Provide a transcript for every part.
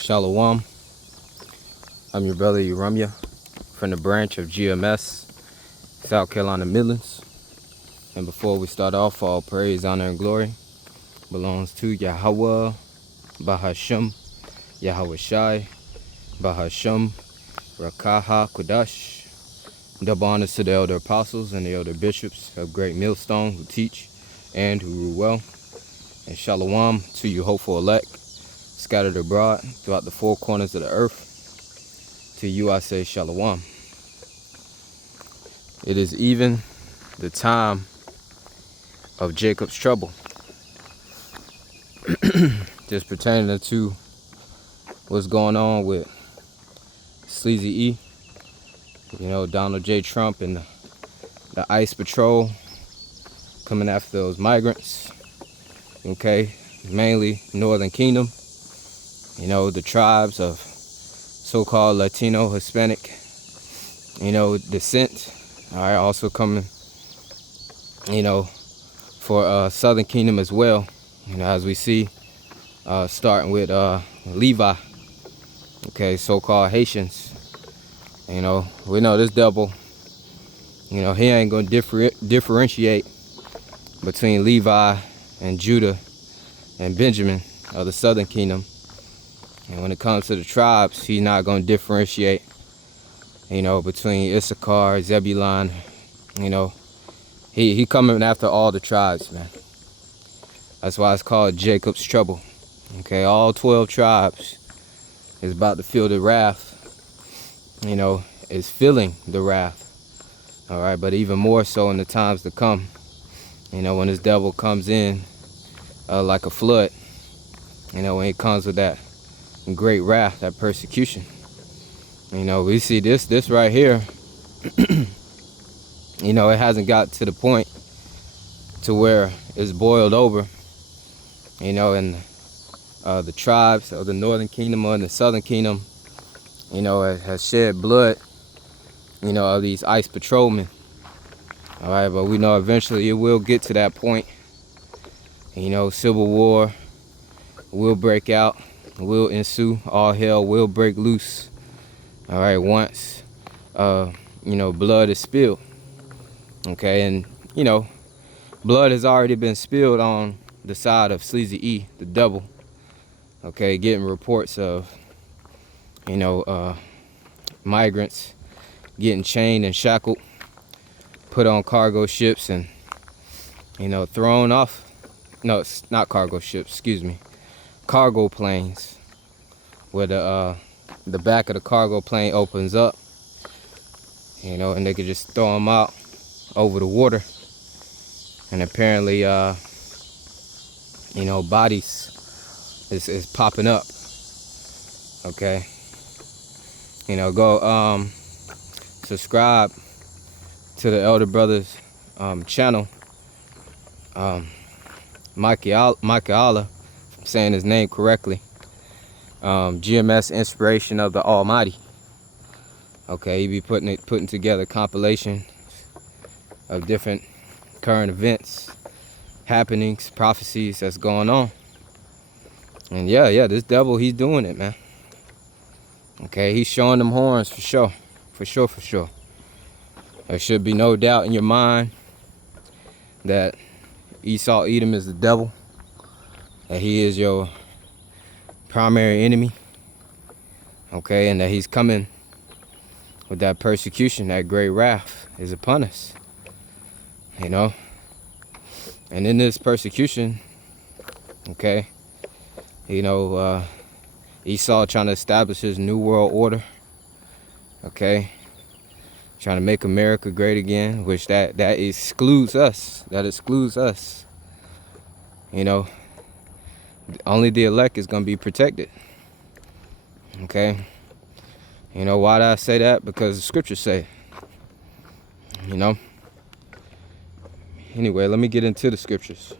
Shalawam. I'm your brother Yahawah from the branch of GMS, South Carolina Midlands. And before we start off, all praise, honor, and glory belongs to Yahawah, Bahasham, Yahawashi, Bahasham, Rawchaa, HaQadash. Double honors to the elder apostles and the elder bishops of Great Millstone who teach and who rule well. And Shalawam to you hopeful elect, scattered abroad throughout the four corners of the earth. To you I say Shalawam. It is even the time of Jacob's trouble. Just pertaining to what's going on with Sleazy E, Donald J. Trump and the ICE patrol coming after those migrants, okay, mainly Northern Kingdom, the tribes of so-called Latino, Hispanic, descent, all right, also coming, for Southern Kingdom as well, as we see, starting with Levi, okay, so-called Haitians. We know this devil, he ain't going to differentiate between Levi and Judah and Benjamin of the Southern Kingdom. And when it comes to the tribes, he's not going to differentiate, between Issachar, Zebulun, he coming after all the tribes, man. That's why it's called Jacob's trouble. Okay, all 12 tribes is about to feel the wrath, is feeling the wrath. All right, but even more so in the times to come, when this devil comes in like a flood, when he comes with that great wrath, that persecution. We see this right here, it hasn't got to the point to where it's boiled over, and the tribes of the Northern Kingdom or the Southern Kingdom, it has shed blood, of these ICE patrolmen. All right, but we know eventually it will get to that point. Civil war will break out, will ensue, all hell will break loose. All right, once, blood is spilled. Okay, and, blood has already been spilled on the side of Sleazy E, the devil. Okay, getting reports of, migrants getting chained and shackled, put on cargo ships and, thrown off. No, it's not cargo ships, excuse me. Cargo planes, where the back of the cargo plane opens up, and they could just throw them out over the water. And apparently, bodies is popping up. Okay. Go subscribe to the Elder Brothers channel. Michaela, if I'm saying his name correctly. GMS Inspiration of the Almighty. Okay, he be putting together compilation of different current events, happenings, prophecies that's going on. And yeah, this devil, he's doing it, man. Okay, he's showing them horns for sure. For sure. There should be no doubt in your mind that Esau Edom is the devil, that he is your primary enemy, okay, and that he's coming with that persecution, that great wrath is upon us, and in this persecution, okay, Esau trying to establish his new world order, okay, trying to make America great again, which that excludes us, only the elect is going to be protected. Okay. Why did I say that? Because the scriptures say it. Anyway, let me get into the scriptures.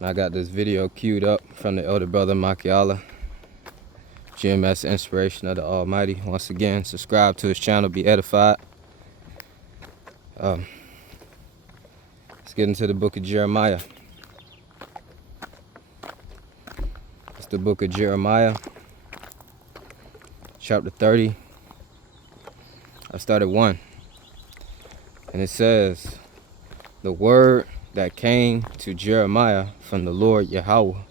I got this video queued up from the elder brother Michaela, GMS Inspiration of the Almighty. Once again, subscribe to his channel, be edified. It's Let's get into the book of Jeremiah. It's the book of Jeremiah, chapter 30. I started 1. And it says, the word that came to Jeremiah from the Lord Yahawah,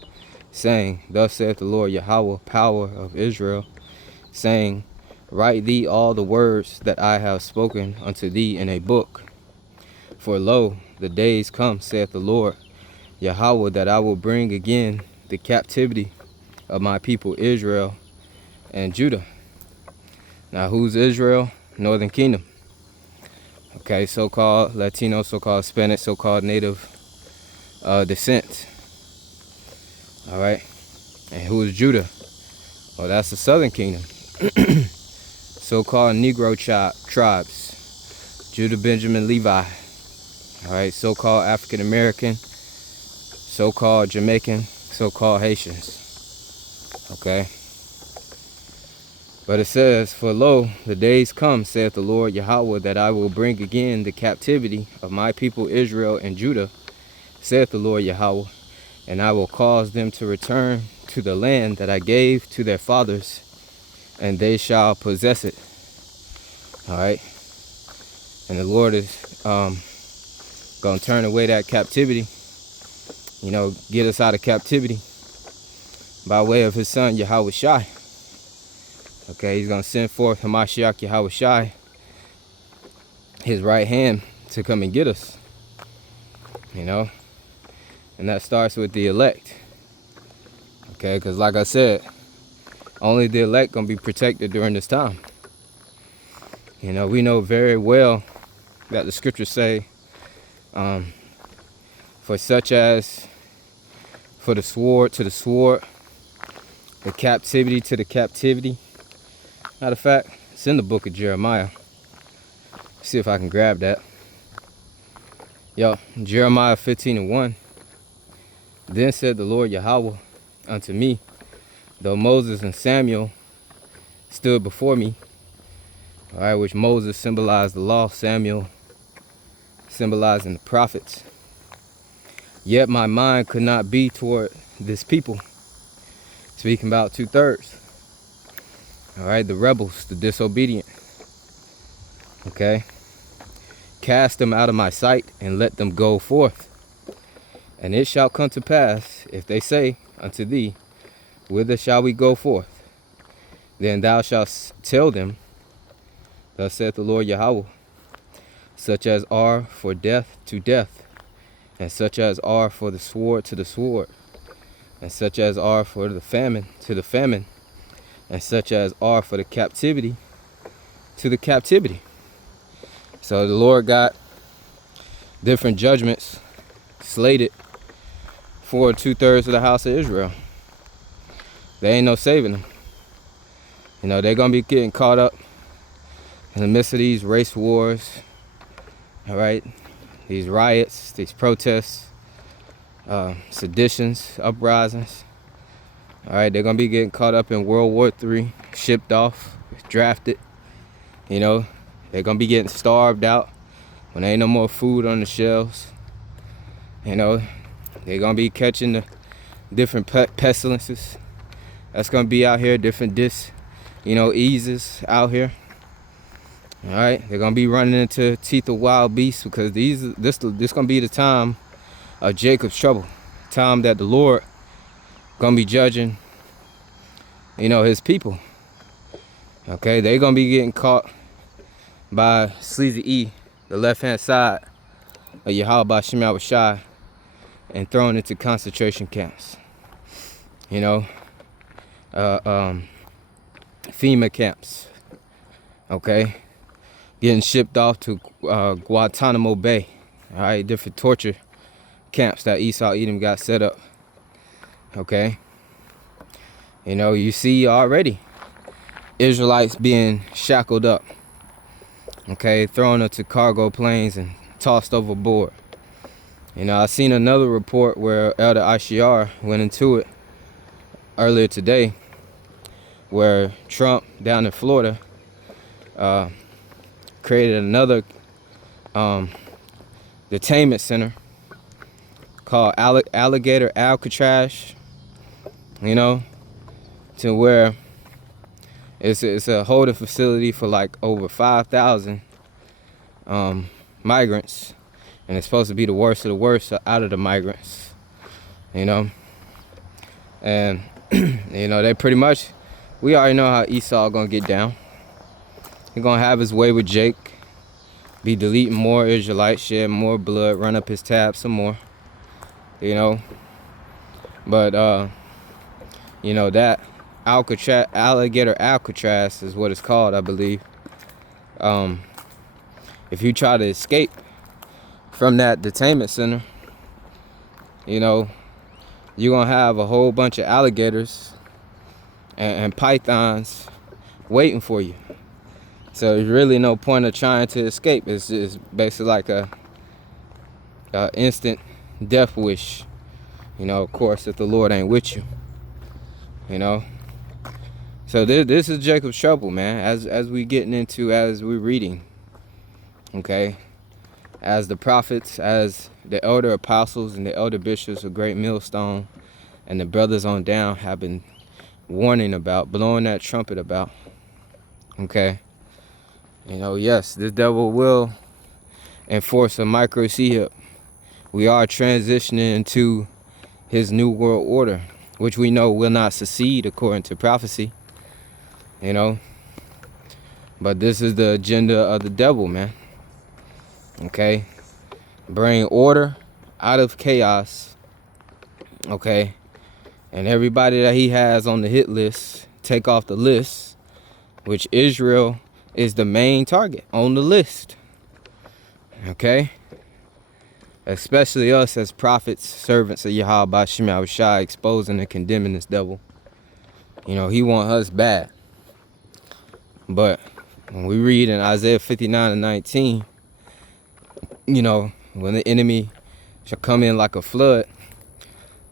saying, thus saith the Lord Yahawah, power of Israel, saying, write thee all the words that I have spoken unto thee in a book. For lo, the days come, saith the Lord Yahawah, that I will bring again the captivity of my people Israel and Judah. Now, who's Israel? Northern Kingdom. Okay, so-called Latino, so-called Hispanic, so-called native descent. All right. And who is Judah? Well, that's the Southern Kingdom. So-called Negro tribes. Judah, Benjamin, Levi. All right, so-called African American, so-called Jamaican, so-called Haitians. Okay. But it says, for lo, the days come, saith the Lord Yahawah, that I will bring again the captivity of my people Israel and Judah, saith the Lord Yahawah, and I will cause them to return to the land that I gave to their fathers, and they shall possess it. All right. And the Lord is going to turn away that captivity, get us out of captivity by way of his son Yahawashi. Okay, he's going to send forth Hamashiach Yahawashi, his right hand, to come and get us. And that starts with the elect. Okay, because like I said, only the elect going to be protected during this time. We know very well that the scriptures say, for such as for the sword to the sword, the captivity to the captivity. Matter of fact, it's in the book of Jeremiah. See if I can grab that. Jeremiah 15:1. Then said the Lord Yahawah unto me, though Moses and Samuel stood before me, all right, which Moses symbolized the law, Samuel symbolizing the prophets, yet my mind could not be toward this people. Speaking about 2/3. All right, the rebels, the disobedient. Okay. Cast them out of my sight and let them go forth. And it shall come to pass, if they say unto thee, whither shall we go forth? Then thou shalt tell them, thus saith the Lord Yahawah, such as are for death to death, and such as are for the sword to the sword, and such as are for the famine to the famine, and such as are for the captivity to the captivity. So the Lord got different judgments slated for 2/3 of the house of Israel. There ain't no saving them. They're going to be getting caught up in the midst of these race wars. All right. These riots, these protests, seditions, uprisings. All right, they're going to be getting caught up in World War III, shipped off, drafted. They're going to be getting starved out when there ain't no more food on the shelves. They're going to be catching the different pestilences. That's going to be out here, different diseases out here. All right, they're going to be running into teeth of wild beasts, because this going to be the time of Jacob's trouble. Time that the Lord gonna be judging, his people. Okay, they're gonna be getting caught by Sleazy E, the left-hand side of Yahawah Bahasham Yahawashi, and thrown into concentration camps. FEMA camps. Okay, getting shipped off to Guantanamo Bay. All right, different torture camps that Esau Edom got set up. Okay, you see already Israelites being shackled up, okay, thrown into cargo planes and tossed overboard. I seen another report where Elder Ashiar went into it earlier today, where Trump down in Florida created another detainment center called alligator Alcatraz, you know, to where it's a holding facility for like over 5,000 migrants, and it's supposed to be the worst of the worst out of the migrants, you know. And you know, they pretty much, we already know how Esau gonna get down. He gonna have his way with Jake, be deleting more Israelites, shed more blood, run up his tab some more, you know. But you know, that alligator Alcatraz is what it's called, I believe. If you try to escape from that detainment center, you know, you're gonna have a whole bunch of alligators and pythons waiting for you. So there's really no point of trying to escape. It's just basically like a instant death wish. You know, of course, if the Lord ain't with you. You know. So this is Jacob's trouble, man. As we getting into, as we're reading. Okay. As the prophets, as the elder apostles and the elder bishops of Great Millstone and the brothers on down have been warning about, blowing that trumpet about. Okay. You know, yes, this devil will enforce a micro C-hip. We are transitioning into his new world order, which we know will not succeed according to prophecy. You know, but this is the agenda of the devil, man. Okay, bring order out of chaos. Okay, and everybody that he has on the hit list, take off the list, which Israel is the main target on the list. Okay, especially us as prophets, servants of Yahawah, Bahasham, exposing and condemning this devil. You know, he want us bad. But when we read in Isaiah 59:19, you know, when the enemy shall come in like a flood,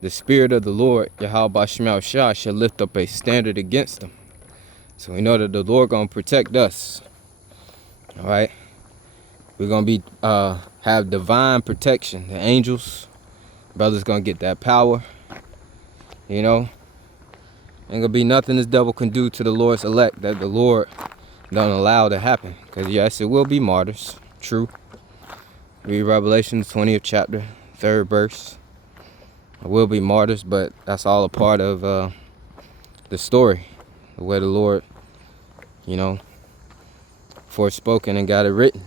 the Spirit of the Lord, Yahawah, shall lift up a standard against them. So we know that the Lord gonna protect us. All right, we're gonna be have divine protection. The angels, brothers, gonna get that power. You know, ain't gonna be nothing this devil can do to the Lord's elect that the Lord don't allow to happen. Because yes, it will be martyrs. True. Read Revelation 20th chapter, 3rd verse. It will be martyrs, but that's all a part of the story, the way the Lord, you know, forespoken and got it written.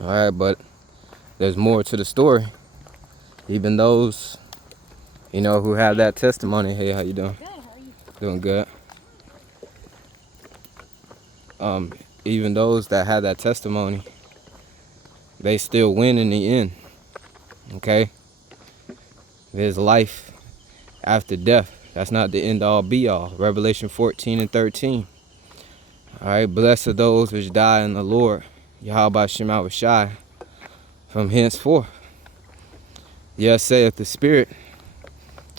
All right, but there's more to the story. Even those, you know, who have that testimony. Hey, how you doing? Good. How are you? Doing good. Even those that have that testimony, they still win in the end. Okay? There's life after death. That's not the end all be all. Revelation 14:13. All right, blessed are those which die in the Lord, Yahawashi, from henceforth. Yes, saith the Spirit,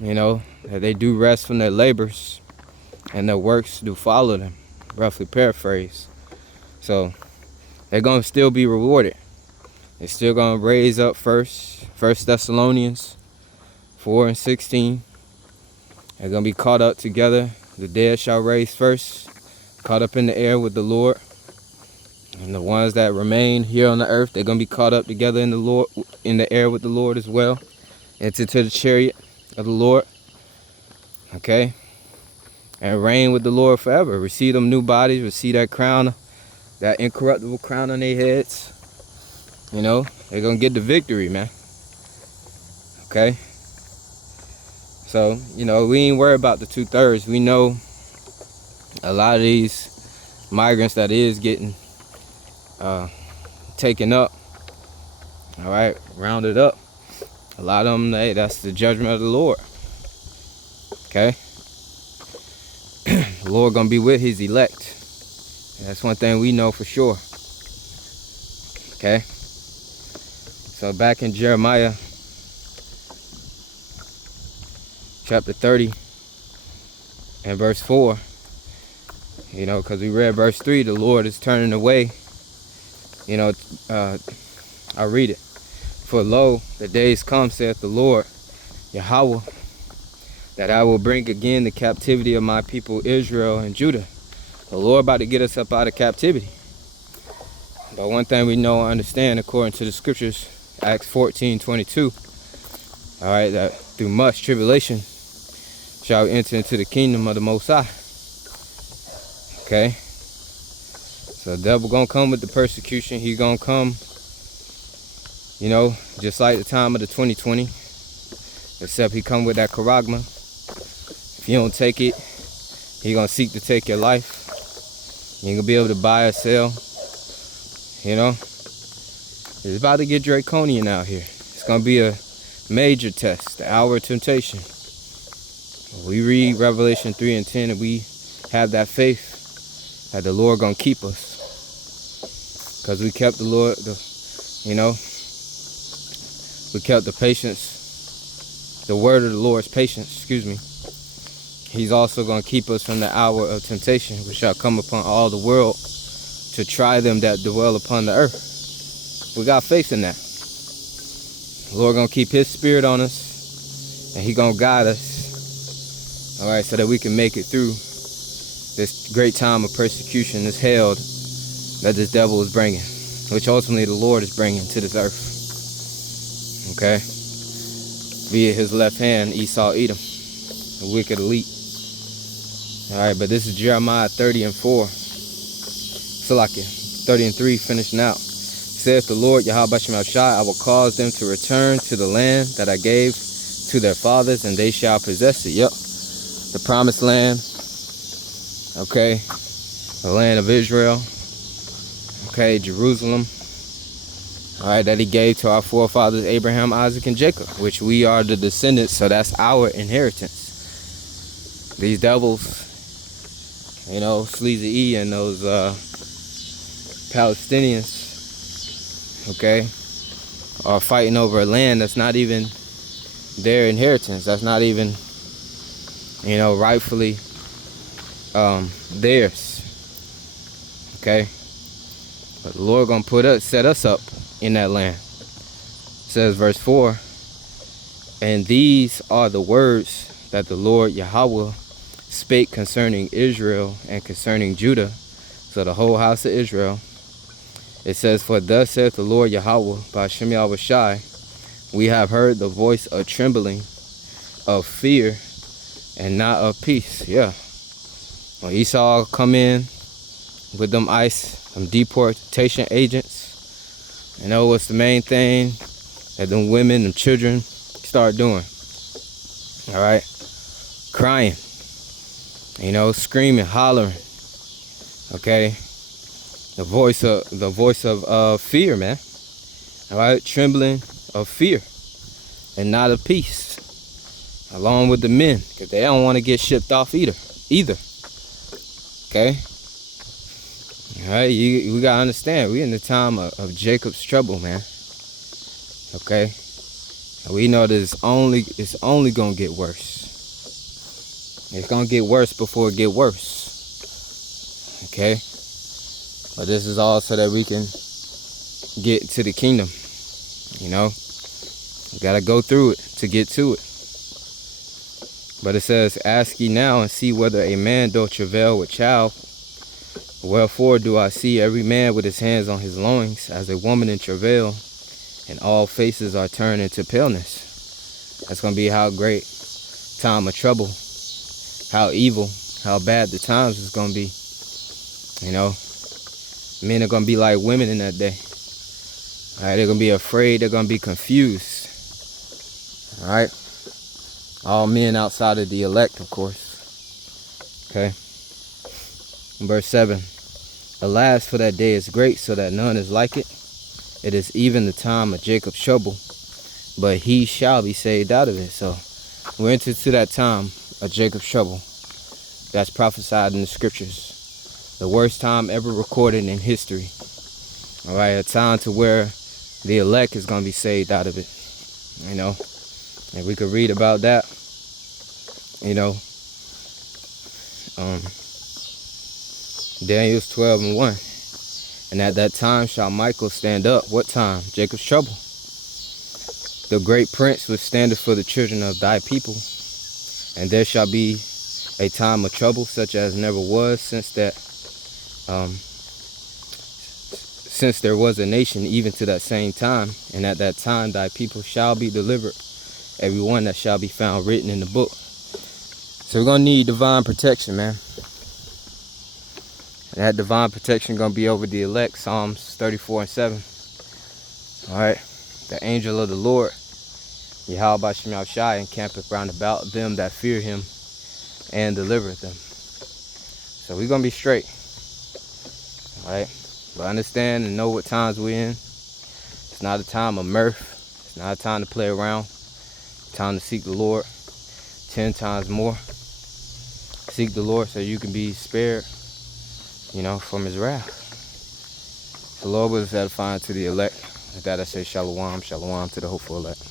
you know, that they do rest from their labors and their works do follow them. Roughly paraphrase. So they're gonna still be rewarded. They're still gonna raise up first. 1 Thessalonians 4:16. They're gonna be caught up together. The dead shall raise first, caught up in the air with the Lord. And the ones that remain here on the earth, they're gonna be caught up together in the Lord, in the air with the Lord as well. Into the chariot of the Lord. Okay? And reign with the Lord forever. Receive them new bodies, receive that crown, that incorruptible crown on their heads. You know, they're gonna get the victory, man. Okay? So, you know, we ain't worried about the 2/3. We know a lot of these migrants that is getting taken up, all right, rounded up. A lot of them, that's the judgment of the Lord. Okay? The Lord gonna be with his elect. That's one thing we know for sure. Okay? So back in Jeremiah chapter 30 and verse 4, you know, because we read verse 3, the Lord is turning away. You know, I'll read it. For lo, the days come, saith the Lord, Yahawah, that I will bring again the captivity of my people Israel and Judah. The Lord about to get us up out of captivity. But one thing we know and understand, according to the scriptures, Acts 14:22, all right, that through much tribulation shall we enter into the kingdom of the Most High. Okay? So the devil gonna come with the persecution. He's gonna come, you know, just like the time of the 2020, except he come with that charagma. If you don't take it, he gonna seek to take your life. You ain't gonna be able to buy or sell. You know, it's about to get draconian out here. It's gonna be a major test, the hour of temptation. We read Revelation 3 and 10, and we have that faith that the Lord gonna keep us, because we kept the Lord, you know, we kept the patience, the word of the Lord's patience. Excuse me. He's also gonna keep us from the hour of temptation, which shall come upon all the world to try them that dwell upon the earth. We got faith in that. The Lord gonna keep His spirit on us, and He gonna guide us, all right, so that we can make it through this great time of persecution, this hell that this devil is bringing, which ultimately the Lord is bringing to this earth. Okay, via His left hand, Esau, Edom, the wicked elite. All right, but this is Jeremiah 30 and 4. Salakia, 30 and 3, finishing out. Saith the Lord, Yahawah, I will cause them to return to the land that I gave to their fathers, and they shall possess it. Yep, the promised land. Okay, the land of Israel. Okay, Jerusalem. All right, that He gave to our forefathers Abraham, Isaac, and Jacob, which we are the descendants, so that's our inheritance. These devils, you know, Sleazy E and those Palestinians, okay, are fighting over a land that's not even their inheritance. That's not even, you know, rightfully theirs. Okay, but the Lord gonna set us up in that land. It says verse 4, and these are the words that the Lord Yahawah spake concerning Israel and concerning Judah, so the whole house of Israel. It says, for thus saith the Lord Yahawah, Bahasham Yahawashi, we have heard the voice of trembling, of fear, and not of peace. Yeah. When Esau come in with them deportation agents, you know what's the main thing that them women and children start doing? All right, crying, you know, screaming, hollering. Okay, the voice of fear, man. All right, trembling of fear and not of peace, along with the men, because they don't want to get shipped off either. Okay. All right, we gotta understand, we in the time of Jacob's trouble, man. Okay, and we know that it's only gonna get worse. It's gonna get worse before it get worse. Okay, but this is all so that we can get to the kingdom. You know, we gotta go through it to get to it. But it says, ask ye now and see whether a man doth travail with child. Wherefore do I see every man with his hands on his loins, as a woman in travail, and all faces are turned into paleness. That's going to be how great time of trouble, how evil, how bad the times is going to be. You know, men are going to be like women in that day. All right, they're going to be afraid, they're going to be confused. All right, all men outside of the elect, of course. Okay. Verse 7, alas, for that day is great, so that none is like it. It is even the time of Jacob's trouble, but he shall be saved out of it. So we're into that time of Jacob's trouble that's prophesied in the scriptures. The worst time ever recorded in history. All right, a time to where the elect is going to be saved out of it. You know, and we could read about that, you know, Daniel 12 and 1. And at that time shall Michael stand up. What time? Jacob's trouble. The great prince which standeth for the children of thy people. And there shall be a time of trouble such as never was since there was a nation, even to that same time. And at that time thy people shall be delivered, every one that shall be found written in the book. So we're going to need divine protection, man. And that divine protection going to be over the elect, Psalms 34:7. Alright. The angel of the Lord, Yahawah, encampeth round about them that fear him and delivereth them. So we're going to be straight. Alright. But understand and know what times we're in. It's not a time of mirth. It's not a time to play around. It's time to seek the Lord 10 times more. Seek the Lord so you can be spared, from his wrath. The Lord was edifying to the elect. With that I say shalom, shalom to the hopeful elect.